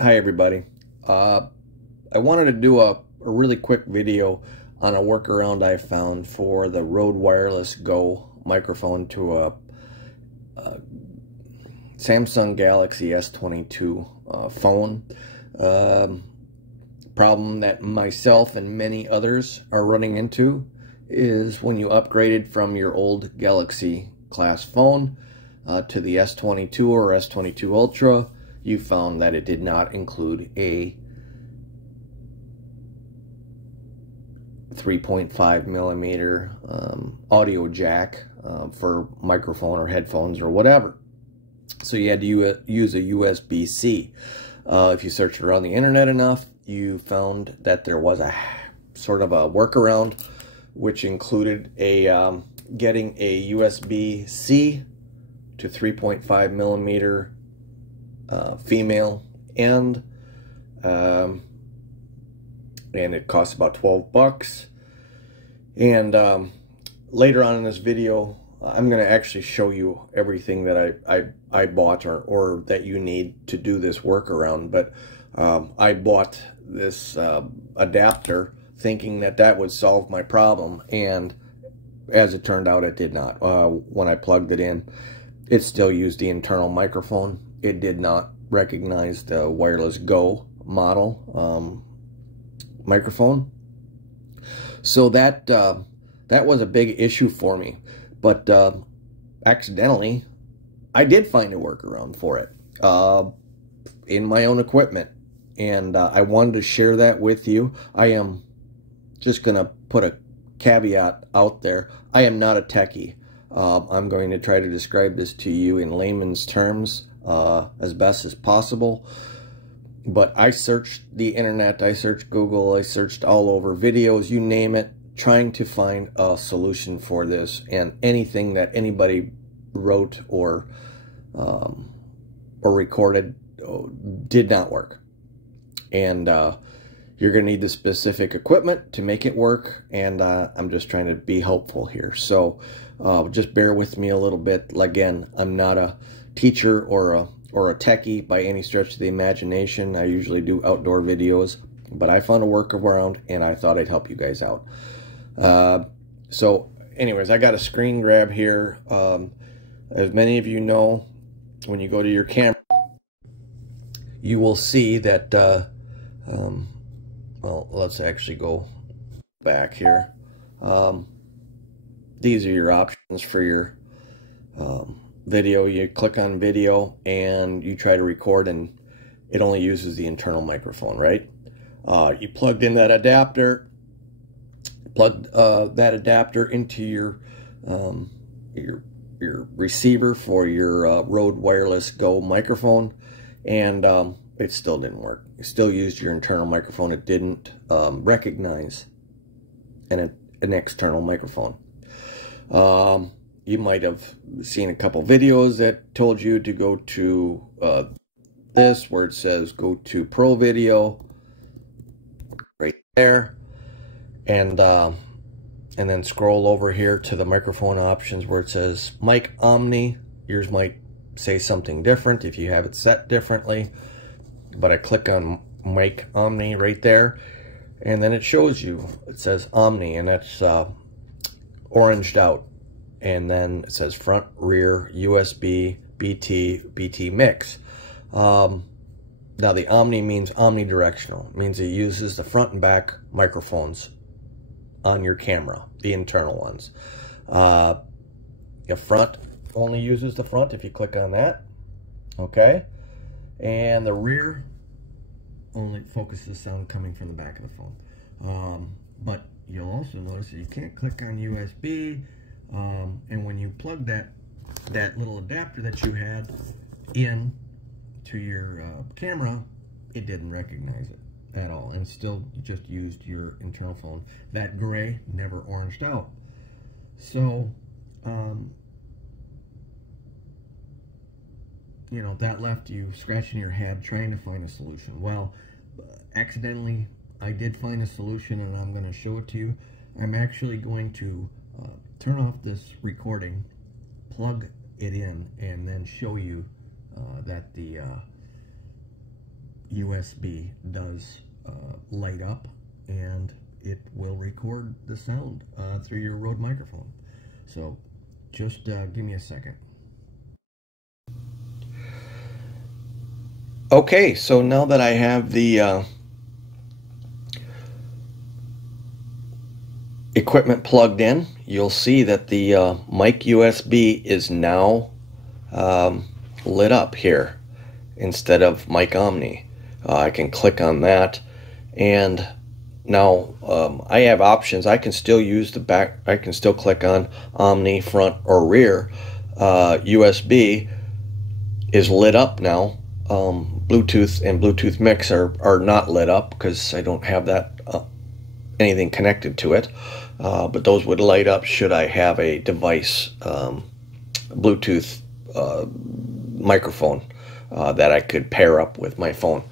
Hi everybody. I wanted to do a really quick video on a workaround I found for the Rode Wireless Go microphone to a Samsung Galaxy S22 phone. Problem that myself and many others are running into is when you upgraded from your old Galaxy class phone to the S22 or S22 Ultra, you found that it did not include a 3.5 millimeter audio jack for microphone or headphones or whatever. So you had to use a USB-C. If you searched around the internet enough, you found that there was a sort of a workaround which included a getting a USB-C to 3.5 millimeter female end, and it costs about 12 bucks. And later on in this video, I'm going to actually show you everything that I bought or that you need to do this workaround. But I bought this adapter thinking that that would solve my problem, and as it turned out, it did not. When I plugged it in, it still used the internal microphone. It did not recognize the Wireless Go model microphone. So that was a big issue for me. But accidentally, I did find a workaround for it in my own equipment. And I wanted to share that with you. I am just going to put a caveat out there. I am not a techie. I'm going to try to describe this to you in layman's terms as best as possible. But I searched the internet, I searched Google, I searched all over, videos, you name it, trying to find a solution for this. And anything that anybody wrote or recorded did not work. And you're going to need the specific equipment to make it work. And I'm just trying to be helpful here. So just bear with me a little bit. Again, I'm not a teacher or a techie by any stretch of the imagination. I usually do outdoor videos, but I found a workaround and I thought I'd help you guys out. So anyways, I got a screen grab here. As many of you know, when you go to your camera, you will see that, well, let's actually go back here. These are your options for your video. You click on video and you try to record, and it only uses the internal microphone, right? You plugged in that adapter, plugged that adapter into your receiver for your Rode Wireless Go microphone, and it still didn't work. It still used your internal microphone. It didn't recognize an external microphone. You might have seen a couple videos that told you to go to this, where it says go to Pro Video, right there, and then scroll over here to the microphone options where it says Mic Omni. Yours might say something different if you have it set differently, but I click on Mic Omni right there, and then it shows you, it says Omni, and that's oranged out. And then it says front, rear, USB, BT mix. Now the Omni means omnidirectional. It means it uses the front and back microphones on your camera, the internal ones. Your front only uses the front if you click on that. Okay. And the rear only focuses sound coming from the back of the phone. But you'll also notice that you can't click on USB. And when you plug that little adapter that you had in to your camera, it didn't recognize it at all, and still just used your internal phone. That gray never oranged out. So you know, that left you scratching your head trying to find a solution. Well, accidentally I did find a solution, and I'm going to show it to you. I'm actually going to turn off this recording, plug it in, and then show you that the USB does light up, and it will record the sound through your Rode microphone. So just give me a second. Okay, so now that I have the equipment plugged in, you'll see that the mic USB is now lit up here instead of mic Omni. I can click on that, and now I have options. I can still use the back. I can still click on Omni front or rear. USB is lit up now. Bluetooth and Bluetooth mix are not lit up because I don't have that anything connected to it, but those would light up should I have a device, Bluetooth microphone that I could pair up with my phone.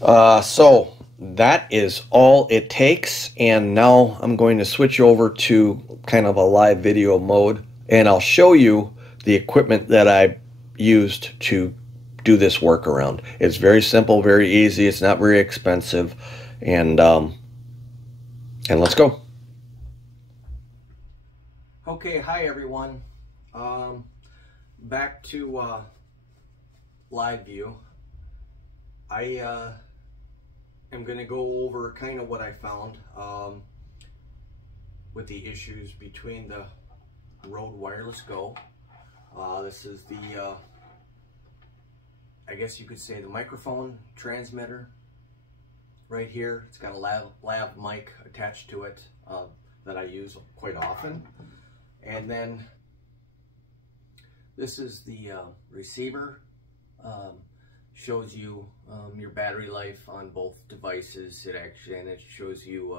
So that is all it takes, and now I'm going to switch over to kind of a live video mode, and I'll show you the equipment that I used to do this workaround. It's very simple, very easy, it's not very expensive, and let's go. Okay, hi everyone. Back to live view. I am going to go over kind of what I found with the issues between the Rode Wireless Go. This is the I guess you could say the microphone transmitter right here. It's got a lav mic attached to it that I use quite often. And then this is the receiver. Shows you your battery life on both devices. And it shows you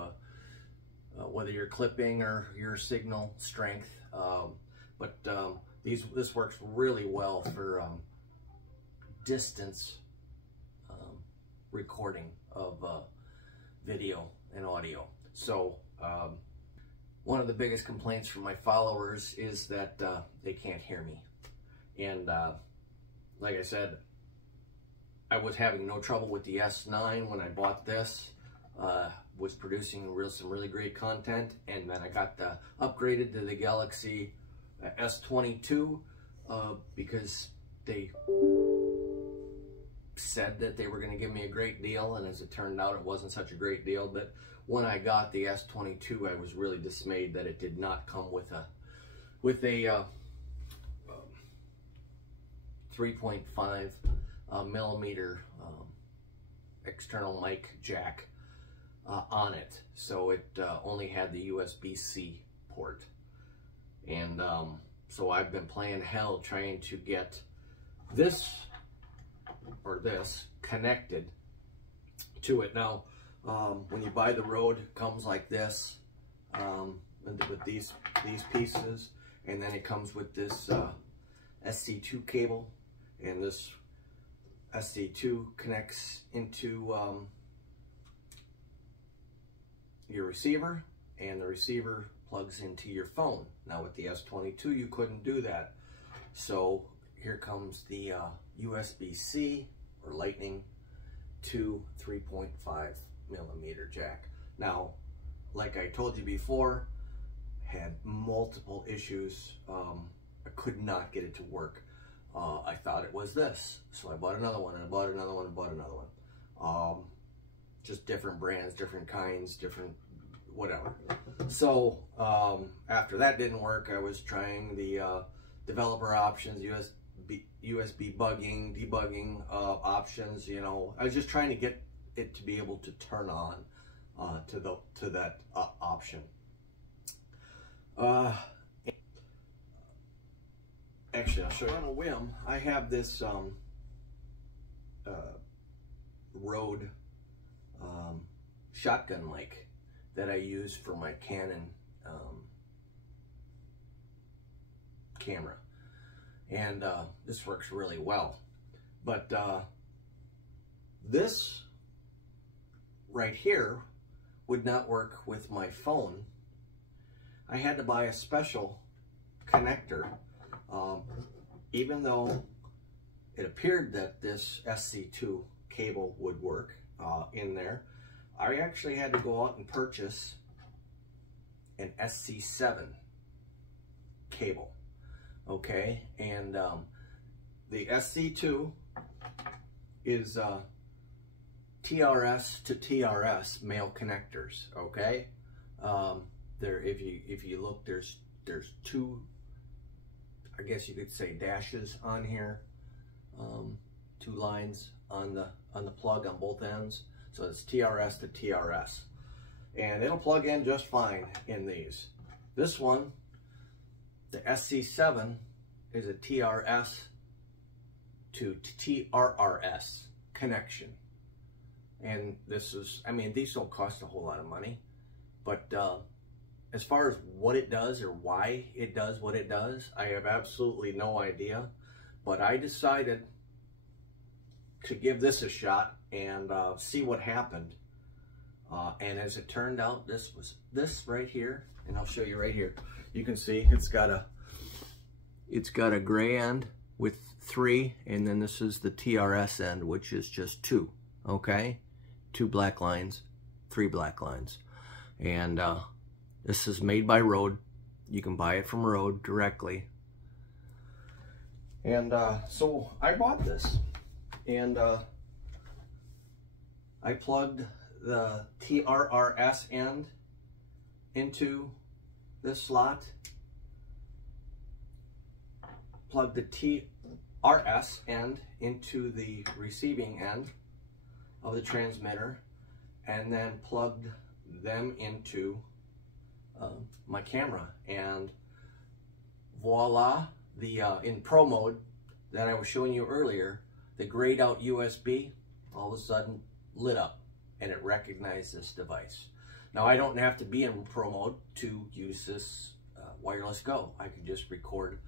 whether you're clipping or your signal strength. This works really well for distance recording of video and audio. So one of the biggest complaints from my followers is that they can't hear me. And like I said, I was having no trouble with the S9 when I bought this. Was producing some really great content, and then I got upgraded to the Galaxy S22 because they said that they were going to give me a great deal, and as it turned out, it wasn't such a great deal. But when I got the S22, I was really dismayed that it did not come with a 3.5 millimeter external mic jack on it. So it only had the USB-C port, and so I've been playing hell trying to get this connected to it. Now when you buy the Rode, it comes like this with these pieces, and then it comes with this SC2 cable, and this SC2 connects into your receiver, and the receiver plugs into your phone. Now with the S22 you couldn't do that, so here comes the USB-C or Lightning to 3.5 millimeter jack. Now, like I told you before, had multiple issues. I could not get it to work. I thought it was this, so I bought another one, and I bought another one, and bought another one. Just different brands, different kinds, different whatever. So after that didn't work, I was trying the developer options, USB bugging, debugging options. You know, I was just trying to get it to be able to turn on to that option. Actually, I'll show you on a whim. I have this Rode shotgun mic that I use for my Canon camera, and this works really well. But this right here would not work with my phone. I had to buy a special connector, even though it appeared that this SC2 cable would work in there. I actually had to go out and purchase an SC7 cable, okay? And the SC2 is TRS to TRS male connectors, okay? There, if you look, there's two, I guess you could say, dashes on here, two lines on the plug on both ends. So it's TRS to TRS, and it'll plug in just fine in these. This one, the SC7, is a TRS to TRRS connection. And this is, I mean, these don't cost a whole lot of money, but as far as what it does or why it does what it does, I have absolutely no idea. But I decided to give this a shot and see what happened. And as it turned out, this was this right here, and I'll show you right here. You can see it's got a gray end with 3, and then this is the TRS end, which is just 2. Okay, 2 black lines, 3 black lines, and this is made by Rode. You can buy it from Rode directly. And so I bought this, and I plugged the TRRS end into this slot, plugged the TRS end into the receiving end of the transmitter, and then plugged them into my camera, and voila, the in Pro mode that I was showing you earlier, the grayed out USB all of a sudden lit up, and it recognized this device. Now I don't have to be in Pro mode to use this Wireless Go. I can just record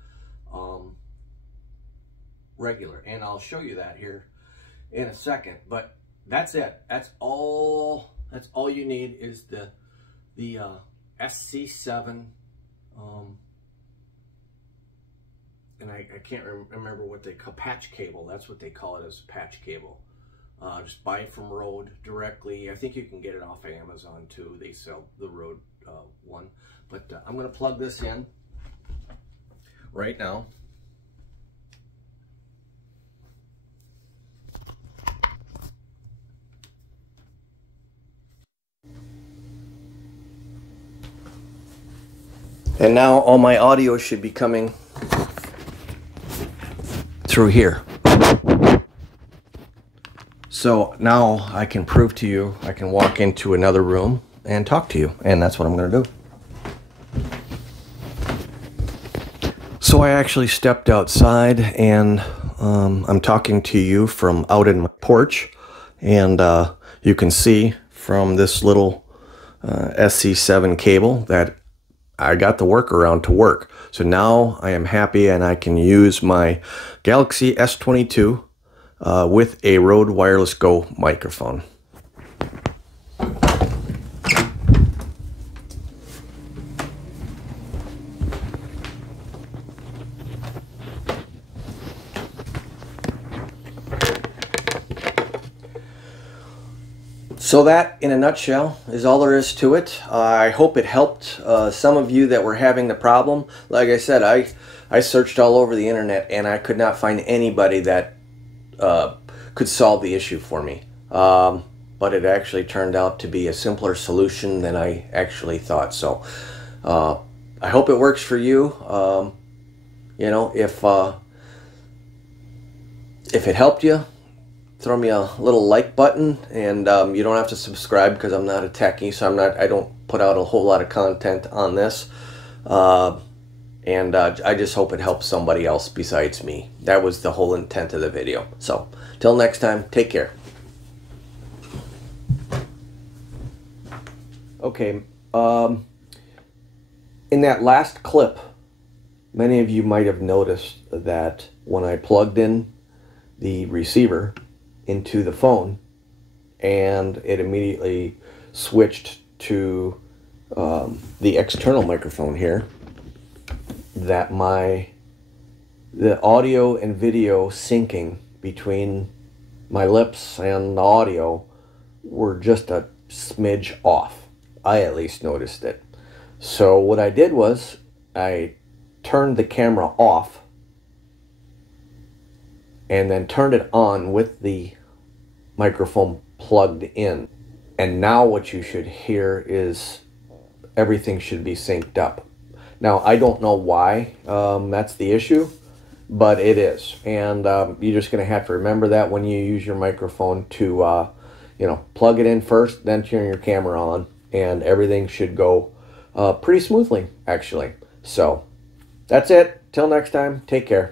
regular, and I'll show you that here in a second. But that's it. That's all you need is the SC7, and I can't remember what they call patch cable. That's what they call it, as patch cable. Just buy it from Rode directly. I think you can get it off of Amazon too. They sell the Rode one. But I'm going to plug this in right now. And now all my audio should be coming through here. So now I can prove to you, I can walk into another room and talk to you, and that's what I'm going to do. So I actually stepped outside, and I'm talking to you from out in my porch, and you can see from this little SC7 cable that I got the workaround to work. So now I am happy, and I can use my Galaxy S22 with a Rode Wireless Go microphone. So that, in a nutshell, is all there is to it. I hope it helped some of you that were having the problem. Like I said, I searched all over the internet, and I could not find anybody that could solve the issue for me. But it actually turned out to be a simpler solution than I actually thought. So I hope it works for you. You know, if it helped you, throw me a little like button, and you don't have to subscribe because I'm not a techie, so I don't put out a whole lot of content on this. And I just hope it helps somebody else besides me. That was the whole intent of the video. So till next time, take care. Okay, in that last clip, many of you might have noticed that when I plugged in the receiver into the phone, and it immediately switched to the external microphone here, that the audio and video syncing between my lips and the audio were just a smidge off. I at least noticed it. So what I did was I turned the camera off and then turned it on with the microphone plugged in. And now what you should hear is everything should be synced up. Now, I don't know why that's the issue, but it is. And you're just going to have to remember that when you use your microphone to, you know, plug it in first, then turn your camera on, and everything should go pretty smoothly, actually. So that's it. Till next time, take care.